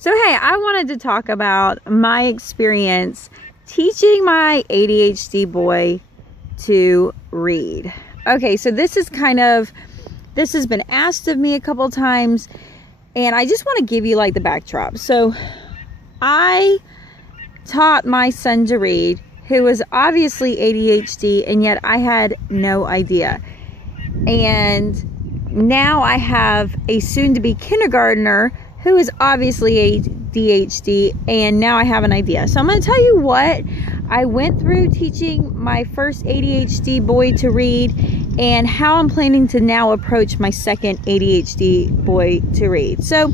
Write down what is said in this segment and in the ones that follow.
So hey, I wanted to talk about my experience teaching my ADHD boy to read. Okay, so this has been asked of me a couple times, and I just want to give you like the backdrop. So I taught my son to read, who was obviously ADHD, and yet I had no idea. And now I have a soon-to-be kindergartner who is obviously ADHD, and now I have an idea. So I'm going to tell you what I went through teaching my first ADHD boy to read, and how I'm planning to now approach my second ADHD boy to read. So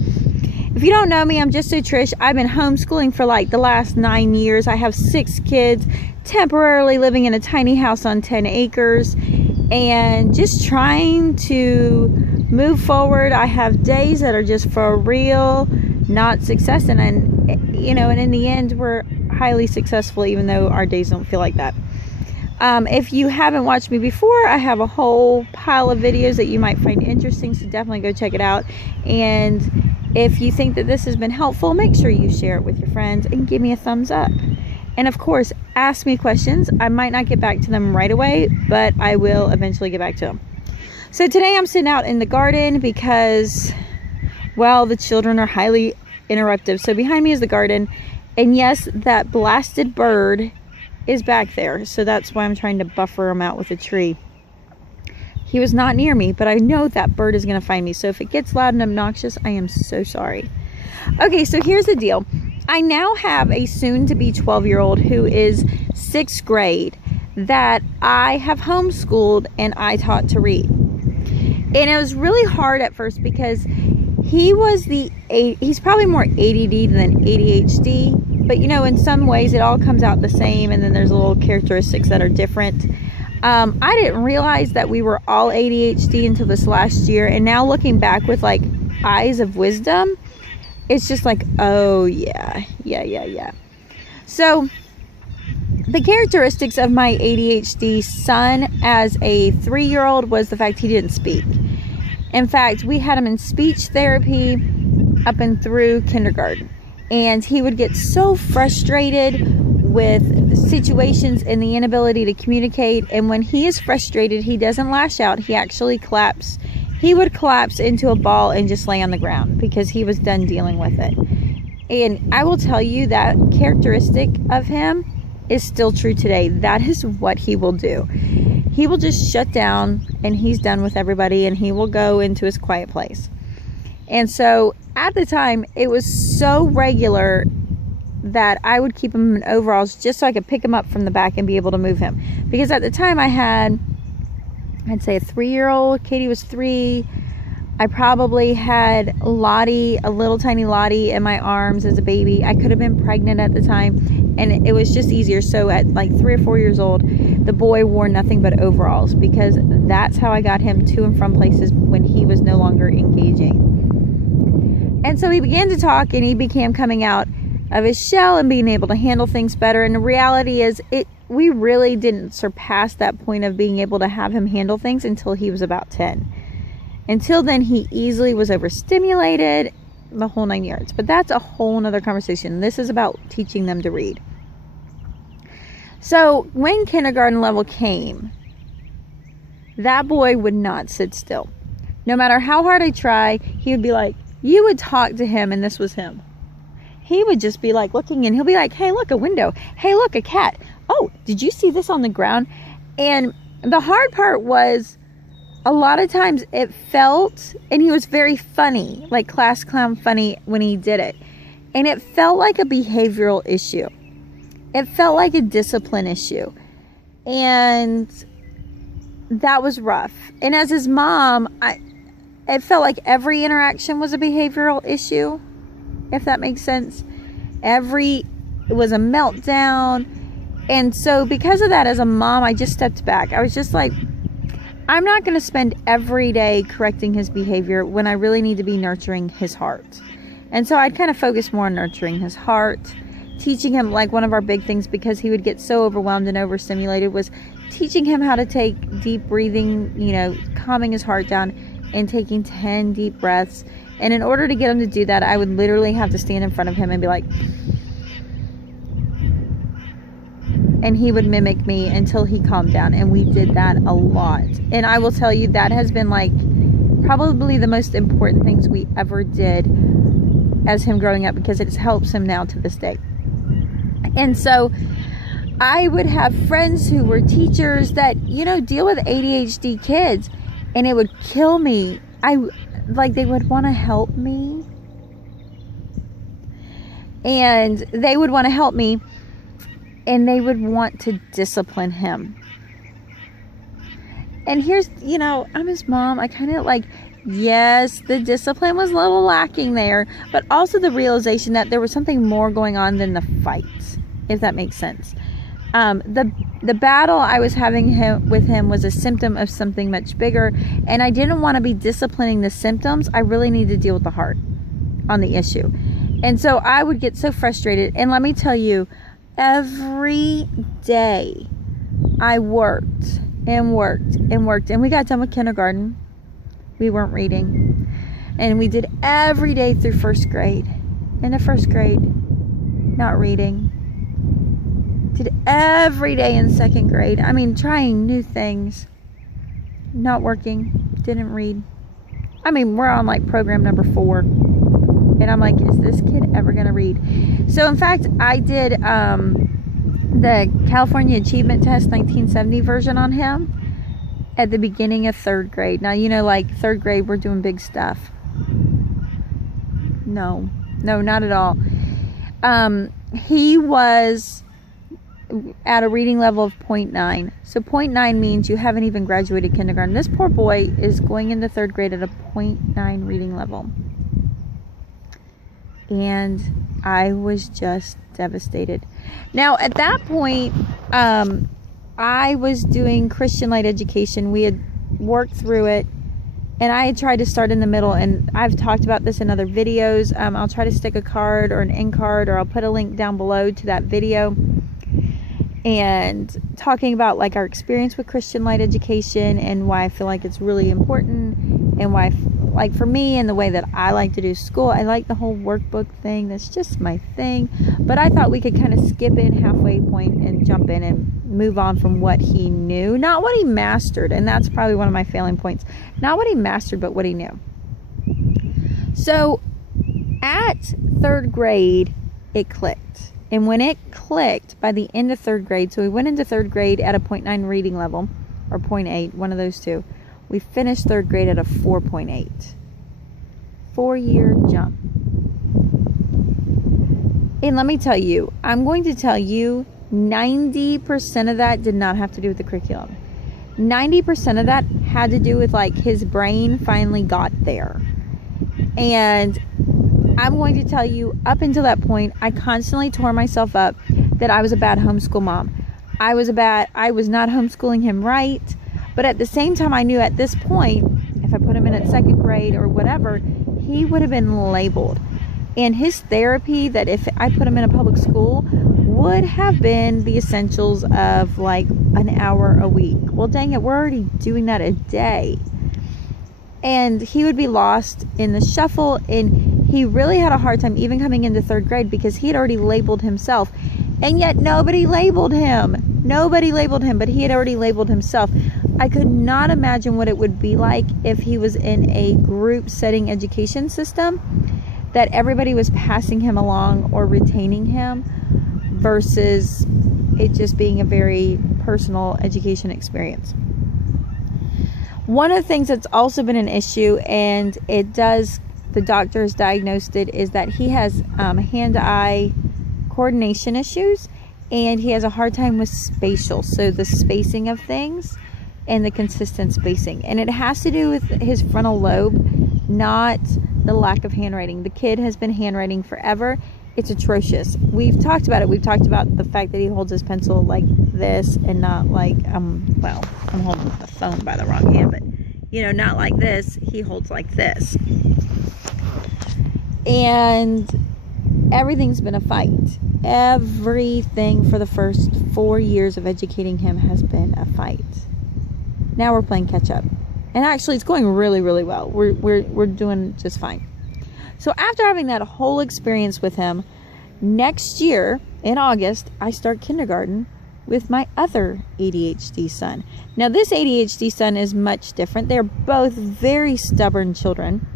if you don't know me, I'm just Trish. I've been homeschooling for like the last 9 years. I have 6 kids, temporarily living in a tiny house on 10 acres, and just trying to move forward. I have days that are just for real, not success, and in the end, we're highly successful, even though our days don't feel like that. If you haven't watched me before, I have a whole pile of videos that you might find interesting, so definitely go check it out. And if you think that this has been helpful, make sure you share it with your friends and give me a thumbs up. And of course, ask me questions. I might not get back to them right away, but I will eventually get back to them. So today I'm sitting out in the garden because, well, the children are highly interruptive. So behind me is the garden, and yes, that blasted bird is back there. So that's why I'm trying to buffer him out with a tree. He was not near me, but I know that bird is going to find me. So if it gets loud and obnoxious, I am so sorry. Okay, so here's the deal. I now have a soon-to-be 12-year-old who is 6th grade that I have homeschooled and I taught to read. And it was really hard at first because he's probably more ADD than ADHD. But in some ways it all comes out the same, and then there's little characteristics that are different. I didn't realize that we were all ADHD until this last year, and now looking back with like eyes of wisdom, it's just like, oh yeah. So the characteristics of my ADHD son as a 3-year-old was the fact he didn't speak. In fact, we had him in speech therapy up and through kindergarten, and he would get so frustrated with situations and the inability to communicate. And when he is frustrated, he doesn't lash out. He actually claps. He would collapse into a ball and just lay on the ground because he was done dealing with it. And I will tell you that characteristic of him is still true today. That is what he will do. He will just shut down and he's done with everybody, and he will go into his quiet place. And so at the time, it was so regular that I would keep him in overalls just so I could pick him up from the back and be able to move him. Because at the time I had, I'd say, a 3-year-old. Katie was 3. I probably had Lottie, a little tiny Lottie, in my arms as a baby. I could have been pregnant at the time, and it was just easier. So at like 3 or 4 years old, the boy wore nothing but overalls because that's how I got him to and from places when he was no longer engaging. And so he began to talk, and he began coming out of his shell and being able to handle things better. And the reality is, we really didn't surpass that point of being able to have him handle things until he was about 10. Until then, he easily was overstimulated, the whole 9 yards. But that's a whole nother conversation. This is about teaching them to read. So when kindergarten level came, that boy would not sit still. No matter how hard I try, he would be like, you would talk to him, and this was him. He would just be like looking, and he'll be like, hey, look, a window. Hey, look, a cat. Oh, did you see this on the ground? And the hard part was, a lot of times it felt, and he was very funny, like class clown funny when he did it. And it felt like a behavioral issue. It felt like a discipline issue. And that was rough. And as his mom, it felt like every interaction was a behavioral issue, if that makes sense. It was a meltdown. And so because of that, as a mom, I just stepped back. I was just like, I'm not going to spend every day correcting his behavior when I really need to be nurturing his heart. And so I'd kind of focus more on nurturing his heart, teaching him, like one of our big things, because he would get so overwhelmed and overstimulated, was teaching him how to take deep breathing, calming his heart down and taking 10 deep breaths And in order to get him to do that, I would literally have to stand in front of him and be like, and he would mimic me until he calmed down. And we did that a lot. And I will tell you, that has been like probably the most important things we ever did as him growing up, because it helps him now to this day. And so I would have friends who were teachers that, you know, deal with ADHD kids, and it would kill me. They would want to help me, and they would want to help me, and they would want to discipline him. And here's, you know, I'm his mom. I kind of like, yes, the discipline was a little lacking there, but also the realization that there was something more going on than the fights, if that makes sense. The battle I was having with him was a symptom of something much bigger, and I didn't want to be disciplining the symptoms. I really needed to deal with the heart on the issue. And so I would get so frustrated. And let me tell you, every day I worked and worked and worked, and we got done with kindergarten. We weren't reading, and we did every day through first grade. In the first grade, not reading. Did every day in second grade. I mean, trying new things, not working, didn't read. I mean, we're on like program number 4, and I'm like, is this kid ever gonna read? So in fact, I did the California Achievement Test 1970 version on him at the beginning of 3rd grade. Now, you know, like 3rd grade, we're doing big stuff. No, not at all. He was at a reading level of 0.9. So 0.9 means you haven't even graduated kindergarten. This poor boy is going into 3rd grade at a 0.9 reading level. And I was just devastated. Now, at that point, I was doing Christian light education. We had worked through it, and I had tried to start in the middle, and I've talked about this in other videos. I'll try to stick a card or an end card, or I'll put a link down below to that video, and talking about like our experience with Christian light education and why I feel like it's really important, and why, like for me and the way that I like to do school, I like the whole workbook thing. That's just my thing. But I thought we could kind of skip in halfway point and jump in and move on from what he knew, not what he mastered. And that's probably one of my failing points. Not what he mastered, but what he knew. So at 3rd grade, it clicked. And when it clicked, by the end of 3rd grade, so we went into 3rd grade at a 0.9 reading level, or 0.8, one of those two. We finished 3rd grade at a 4.8. 4-year jump. And let me tell you, I'm going to tell you, 90% of that did not have to do with the curriculum. 90% of that had to do with like his brain finally got there. And I'm going to tell you, up until that point, I constantly tore myself up that I was a bad homeschool mom. I was not homeschooling him right. But at the same time, I knew at this point, if I put him in at 2nd grade or whatever, he would have been labeled. And his therapy, that if I put him in a public school, would have been the essentials of like an hour a week. Well, dang it, we're already doing that a day. And he would be lost in the shuffle, and he really had a hard time even coming into 3rd grade because he had already labeled himself. And yet nobody labeled him. Nobody labeled him, but he had already labeled himself. I could not imagine what it would be like if he was in a group setting education system that everybody was passing him along or retaining him, versus it just being a very personal education experience. One of the things that's also been an issue, and the doctor has diagnosed it, is that he has hand-eye coordination issues, and he has a hard time with spatial, so the spacing of things and the consistent spacing. And it has to do with his frontal lobe, not the lack of handwriting. The kid has been handwriting forever. It's atrocious. We've talked about it. We've talked about the fact that he holds his pencil like this and not like, well, I'm holding the phone by the wrong hand, but, you know, not like this. He holds like this. And everything's been a fight. Everything for the first 4 years of educating him has been a fight. Now we're playing catch up. And actually, it's going really, really well. We're doing just fine. So after having that whole experience with him, next year in August, I start kindergarten with my other ADHD son. Now, this ADHD son is much different. They're both very stubborn children,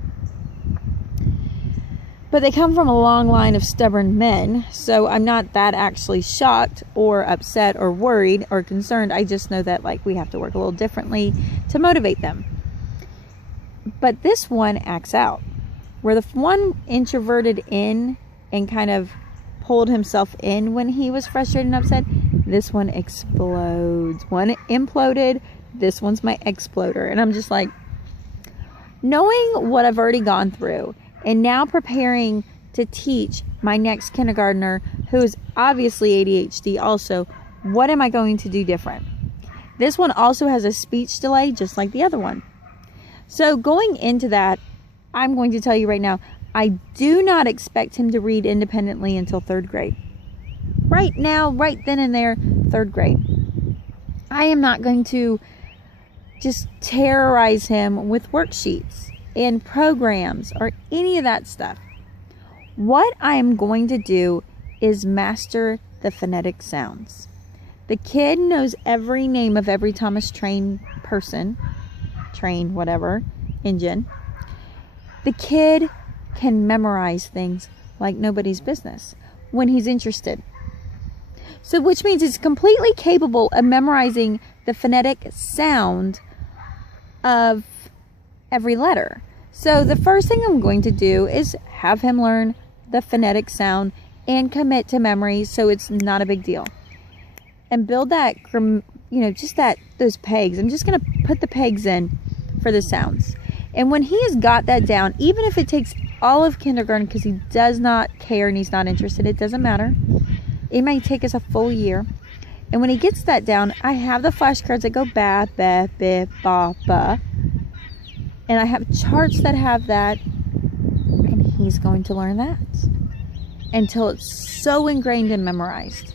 but they come from a long line of stubborn men, so I'm not that actually shocked or upset or worried or concerned. I just know that, like, we have to work a little differently to motivate them. But this one acts out. Where the one introverted in and kind of pulled himself in when he was frustrated and upset, this one explodes. One imploded, this one's my exploder. And I'm just like, knowing what I've already gone through and now preparing to teach my next kindergartner, who is obviously ADHD also, what am I going to do different? This one also has a speech delay, just like the other one. So going into that, I'm going to tell you right now, I do not expect him to read independently until 3rd grade. Right now, right then and there, 3rd grade. I am not going to just terrorize him with worksheets and programs or any of that stuff. What I am going to do is master the phonetic sounds. The kid knows every name of every Thomas Train person, train, whatever, engine. The kid can memorize things like nobody's business when he's interested. So, which means he's completely capable of memorizing the phonetic sound of every letter. So the first thing I'm going to do is have him learn the phonetic sound and commit to memory so it's not a big deal. And build that, just those pegs. I'm just going to put the pegs in for the sounds. And when he has got that down, even if it takes all of kindergarten because he does not care and he's not interested, it doesn't matter. It may take us a full year. And when he gets that down, I have the flashcards that go ba, ba, bi, ba, ba. And I have charts that have that. And he's going to learn that until it's so ingrained and memorized.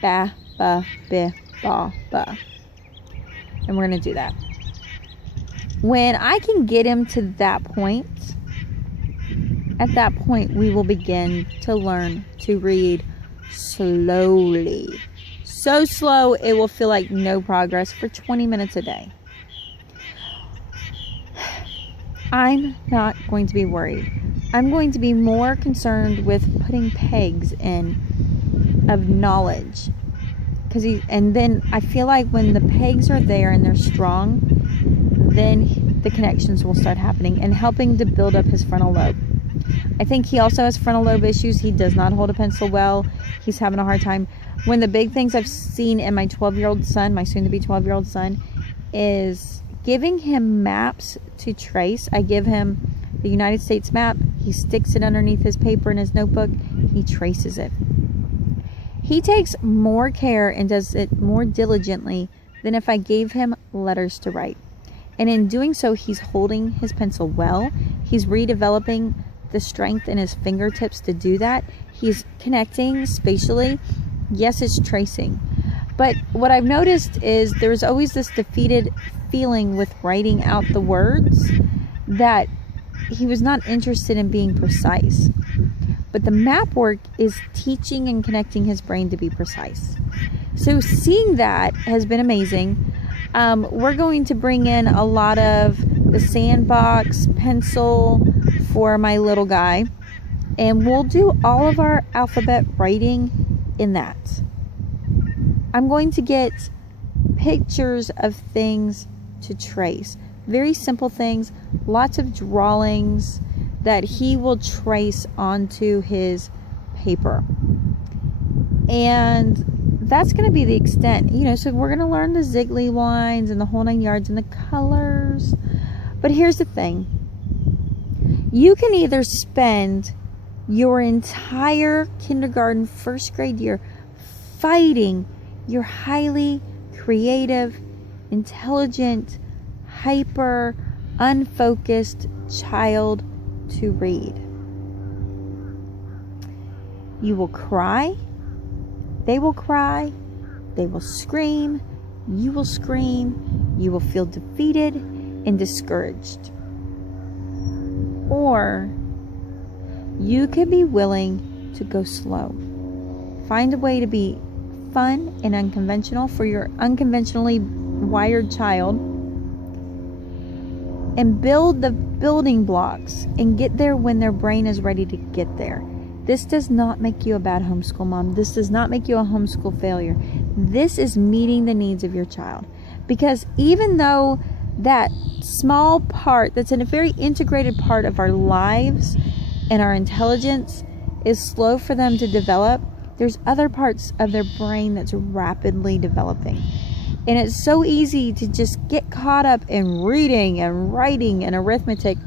Ba, ba, bi, ba, ba. And we're going to do that. When I can get him to that point, at that point, we will begin to learn to read slowly. So slow, it will feel like no progress for 20 minutes a day. I'm not going to be worried. I'm going to be more concerned with putting pegs in of knowledge. And then I feel like when the pegs are there and they're strong, then the connections will start happening and helping to build up his frontal lobe. I think he also has frontal lobe issues. He does not hold a pencil well. He's having a hard time. One of the big things I've seen in my 12-year-old son, my soon-to-be 12-year-old son, is giving him maps to trace. I give him the United States map. He sticks it underneath his paper in his notebook. He traces it. He takes more care and does it more diligently than if I gave him letters to write. And in doing so, he's holding his pencil well. He's redeveloping the strength in his fingertips to do that. He's connecting spatially. Yes, it's tracing. But what I've noticed is there's always this defeated feeling with writing out the words that he was not interested in being precise. But the map work is teaching and connecting his brain to be precise. So seeing that has been amazing. We're going to bring in a lot of the sandbox pencil for my little guy. And we'll do all of our alphabet writing in that. I'm going to get pictures of things to trace. Very simple things. Lots of drawings that he will trace onto his paper. And that's going to be the extent, so we're going to learn the ziggly lines and the whole 9 yards and the colors. But here's the thing. You can either spend your entire kindergarten, 1st grade year fighting your highly creative, intelligent, hyper, unfocused child to read. You will cry. They will cry. They will scream. You will scream. You will feel defeated and discouraged. Or you could be willing to go slow. Find a way to be fun and unconventional for your unconventionally wired child, and build the building blocks and get there when their brain is ready to get there. This does not make you a bad homeschool mom. This does not make you a homeschool failure. This is meeting the needs of your child. Because even though that small part that's in a very integrated part of our lives and our intelligence is slow for them to develop, there's other parts of their brain that's rapidly developing. And it's so easy to just get caught up in reading and writing and arithmetic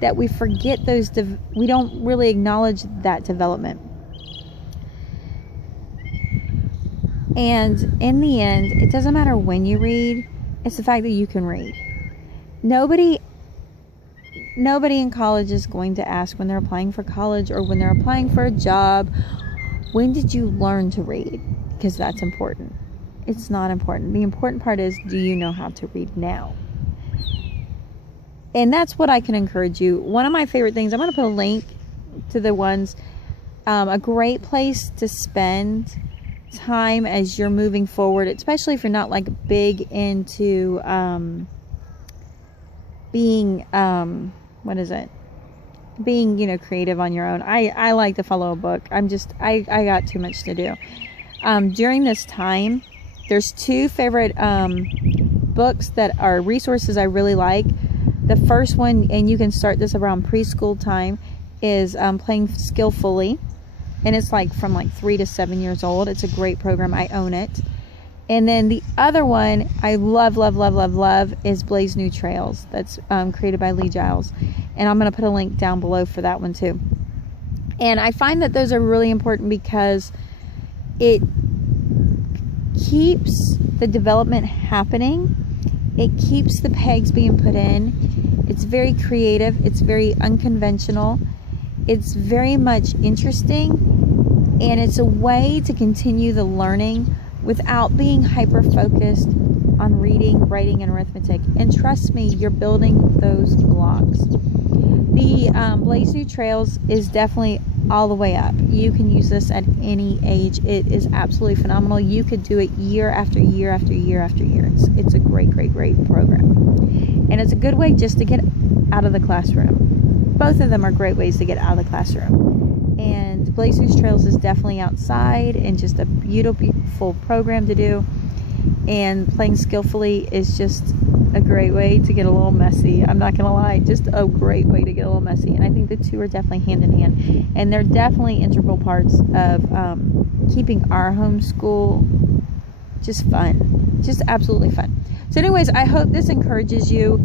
that we forget those, we don't really acknowledge that development. And in the end, it doesn't matter when you read, it's the fact that you can read. Nobody in college is going to ask when they're applying for college or when they're applying for a job, when did you learn to read? Because that's important. It's not important. The important part is, do you know how to read now? And that's what I can encourage you. One of my favorite things, I'm going to put a link to the ones, a great place to spend time as you're moving forward, especially if you're not like big into being, being, creative on your own. I like to follow a book. I got too much to do. During this time, there's two favorite books that are resources I really like. The first one, and you can start this around preschool time, is playing Skillfully. And it's like from 3 to 7 years old. It's a great program. I own it. And then the other one I love is Blaze New Trails. That's created by Lee Giles. And I'm going to put a link down below for that one too. And I find that those are really important because it keeps the development happening. It keeps the pegs being put in. It's very creative. It's very unconventional. It's very much interesting. And it's a way to continue the learning without being hyper-focused on reading, writing, and arithmetic. And trust me, you're building those blocks. The Blaze New Trails is definitely all the way up. You can use this at any age. It is absolutely phenomenal. You could do it year after year after year after year. It's a great program. And it's a good way just to get out of the classroom. Both of them are great ways to get out of the classroom. And Blaze New Trails is definitely outside and just a beautiful program to do. And playing Skillfully is just a great way to get a little messy. I'm not gonna lie, just a great way to get a little messy. And I think the two are definitely hand in hand, and they're definitely integral parts of keeping our homeschool just fun, just absolutely fun. So anyways, I hope this encourages you.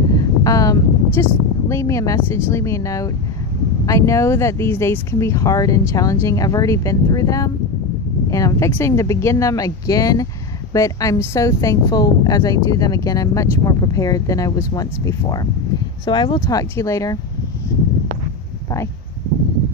Just leave me a message, leave me a note. I know that these days can be hard and challenging. I've already been through them, and I'm fixing to begin them again. But I'm so thankful as I do them again. I'm much more prepared than I was once before. So I will talk to you later. Bye.